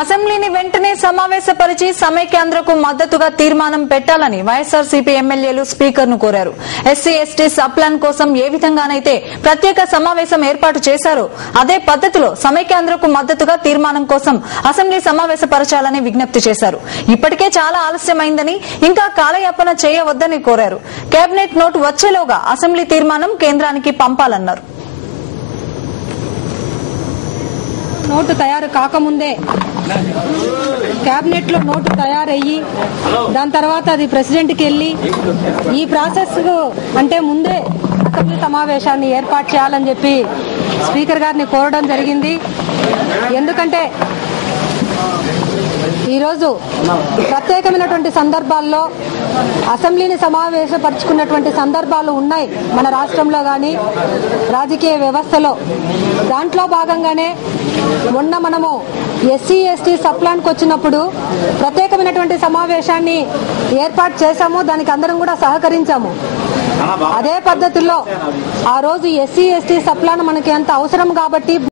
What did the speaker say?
అసెంబ్లీని వెంటనే సమావేశపరిచి సమైక్యాంధ్రకు మద్దతుగా తీర్మానం పెట్టాలని వైఎస్ఆర్సీపీ ఎమ్మెల్యేలు స్పీకర్ ను కోరారు. ఎస్సీ ఎస్టీ సబ్ ప్లాన్ కోసం ఏ విధంగానైతే ప్రత్యేక సమావేశం ఏర్పాటు చేశారో అదే పద్దతిలో సమైక్యాంధ్రకు మద్దతుగా తీర్మానం కోసం అసెంబ్లీ సమావేశపరచాలని విజ్ఞప్తి చేశారు. ఇప్పటికే చాలా ఆలస్యమైందని ఇంకా కాలయాపన చేయవద్దని కోరారు. కేబినెట్ నోటు వచ్చేలోగా అసెంబ్లీ తీర్మానం కేంద్రానికి పంపాలన్నారు. నోటు తయారు కాకముందే కేబినెట్ లో నోటు తయారయ్యి దాని తర్వాత అది ప్రెసిడెంట్ కి వెళ్లి ఈ ప్రాసెస్ అంటే ముందే అసెంబ్లీ సమావేశాన్ని ఏర్పాటు చేయాలని చెప్పి స్పీకర్ గారిని కోరడం జరిగింది. ఎందుకంటే ఈరోజు ప్రత్యేకమైనటువంటి సందర్భాల్లో అసెంబ్లీని సమావేశపరుచుకున్నటువంటి సందర్భాలు ఉన్నాయి మన రాష్ట్రంలో గాని రాజకీయ వ్యవస్థలో. దాంట్లో భాగంగానే మొన్న మనము ఎస్సీ ఎస్టీ సబ్ ప్లాన్ కు వచ్చినప్పుడు ప్రత్యేకమైనటువంటి సమావేశాన్ని ఏర్పాటు చేశాము. దానికి అందరం కూడా సహకరించాము. అదే పద్ధతుల్లో ఆ రోజు ఎస్సీ ఎస్టీ సబ్ ప్లాన్ మనకి ఎంత అవసరం కాబట్టి